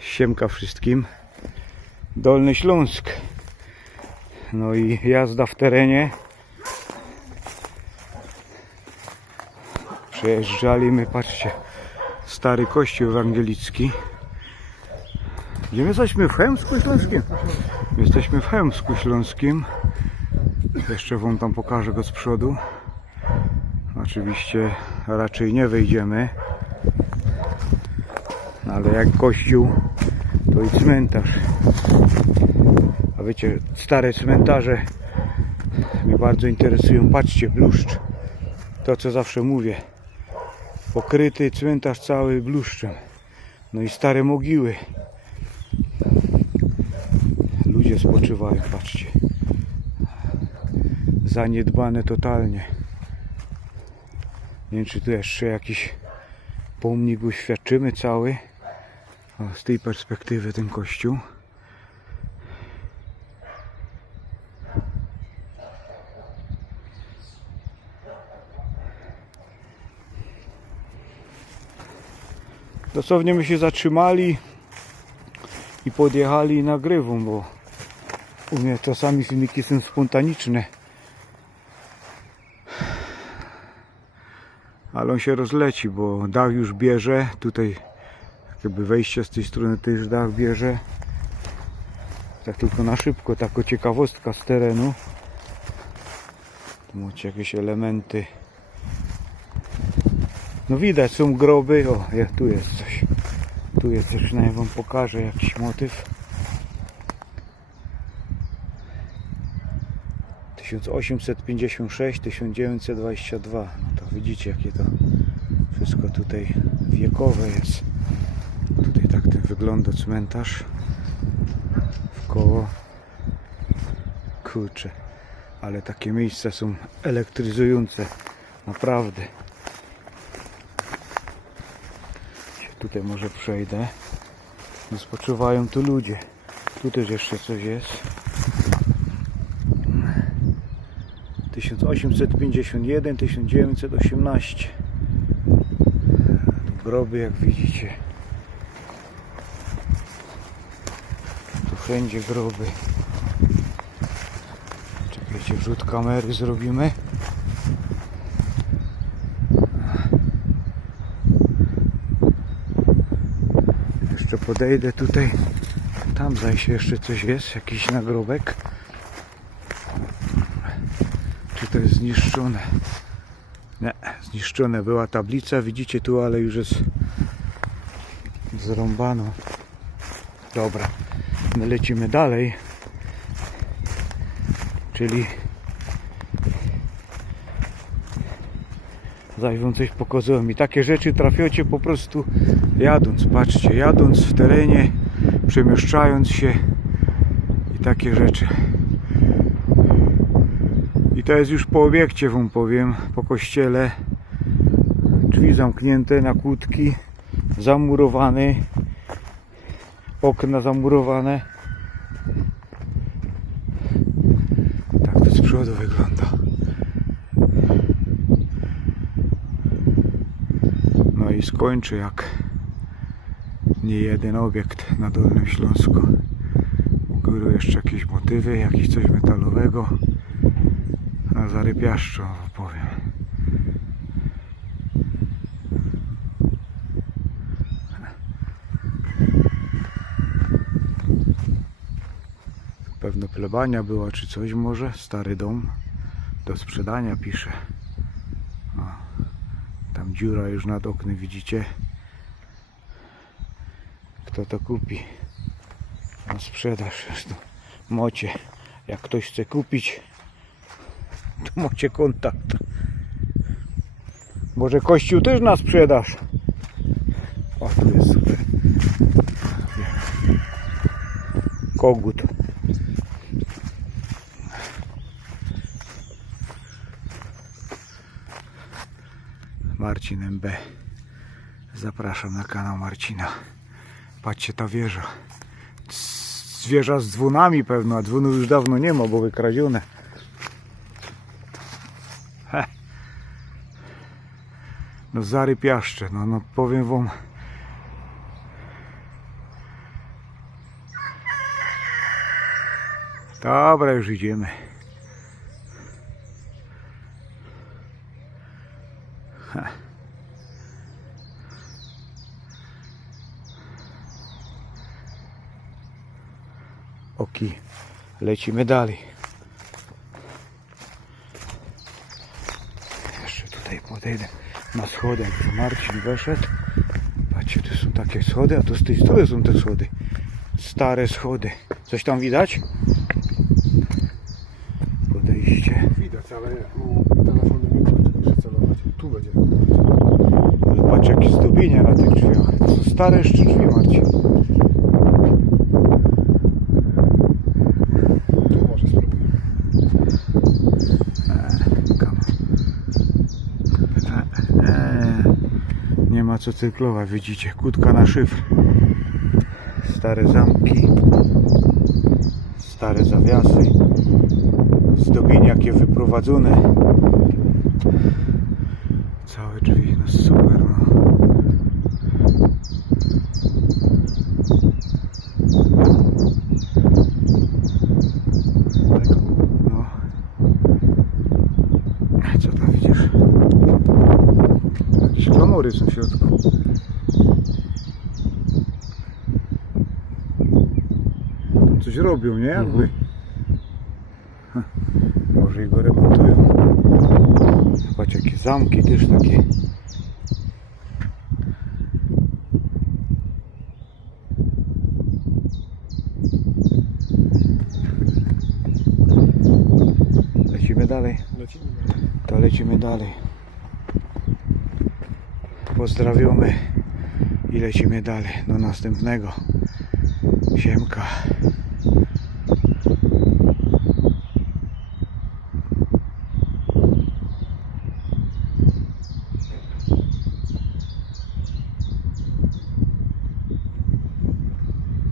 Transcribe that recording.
Siemka wszystkim. Dolny Śląsk. No i jazda w terenie. Przejeżdżali my, patrzcie, stary kościół ewangelicki. Gdzie my jesteśmy? W Chełmsku Śląskim? Jesteśmy w Chełmsku Śląskim. Jeszcze wam tam pokażę go z przodu. Oczywiście raczej nie wejdziemy. No ale jak kościół, to i cmentarz. A wiecie, stare cmentarze mnie bardzo interesują. Patrzcie, bluszcz. To co zawsze mówię. Pokryty cmentarz cały bluszczem. No i stare mogiły. Ludzie spoczywają, patrzcie. Zaniedbane totalnie. Nie wiem, czy tu jeszcze jakiś pomnik uświadczymy cały. O, z tej perspektywy ten kościół. Dosłownie my się zatrzymali i podjechali nagrywą, bo u mnie czasami filmiki są spontaniczne. Ale on się rozleci, bo dach już bierze. Tutaj jakby wejście z tej strony też dach bierze. Tak tylko na szybko, taka ciekawostka z terenu. Tu macie jakieś elementy. No widać, są groby. O, ja, tu jest coś. Tu jest coś, przynajmniej wam pokażę jakiś motyw. 1856-1922. No to widzicie, jakie to wszystko tutaj wiekowe jest. Tak ten wygląda cmentarz. W koło. Kurczę. Ale takie miejsca są elektryzujące. Naprawdę. Tutaj może przejdę. No spoczywają tu ludzie. Tu też jeszcze coś jest. 1851-1918 Groby jak widzicie wszędzie groby Czekajcie, wrzut kamery zrobimy. Jeszcze podejdę tutaj. Tam zaś jeszcze coś jest, jakiś nagrobek. Czy to jest zniszczone? Nie, zniszczone. Była tablica, widzicie tu, ale już jest zrąbano. Dobra, my lecimy dalej. Czyli zaś wam coś takie rzeczy trafiacie po prostu jadąc, patrzcie, jadąc w terenie, przemieszczając się i takie rzeczy. I to jest już po obiekcie, wam powiem, po kościele. Drzwi zamknięte na kłódki, zamurowany, okna zamurowane. Tak to z przodu wygląda. No i skończę jak nie jeden obiekt na Dolnym Śląsku. U góry jeszcze jakieś motywy, jakieś coś metalowego. Na zarypiaszczu powiem. Pewno plebania była czy coś może. Stary dom do sprzedania pisze. O, tam dziura już nad oknem widzicie. Kto to kupi? Na sprzedaż zresztą. Mocie. Jak ktoś chce kupić, to macie kontakt. Może kościół też na sprzedaż. O, tu jest super. Kogut. Marcin MB. Zapraszam na kanał Marcina. Patrzcie, ta wieża. Zwierza z dzwonami pewno, a dzwonów już dawno nie ma, bo wykradzione. Heh. No zarypiaszcze, no, no powiem wam. Dobra, już idziemy. Oki, lecimy dalej. Jeszcze tutaj podejdę na schody, jak Marcin weszedł. Patrzcie, tu są takie schody, a tu z tej strony są te schody. Stare schody. Coś tam widać? Podejście. Widać, ale u telefonu nie. Tu będzie. Patrz jakie zdobienia na tych drzwiach. To są stare jeszcze drzwi, Marcin. Tu może spróbuję. Kam. E, e, nie ma co cyrklować, widzicie, kłódka na szyfr. Stare zamki, stare zawiasy, zdobienia jakie wyprowadzone. Całe drzwi, no super, no. no. Co tam widzisz? Jakieś klamory są w środku. Coś robią, nie? Jakby. Ha, Może i go remontują. Zobacz jakie zamki też takie. Lecimy dalej. Lecimy. To lecimy dalej. Pozdrawiamy i lecimy dalej do następnego. Siemka.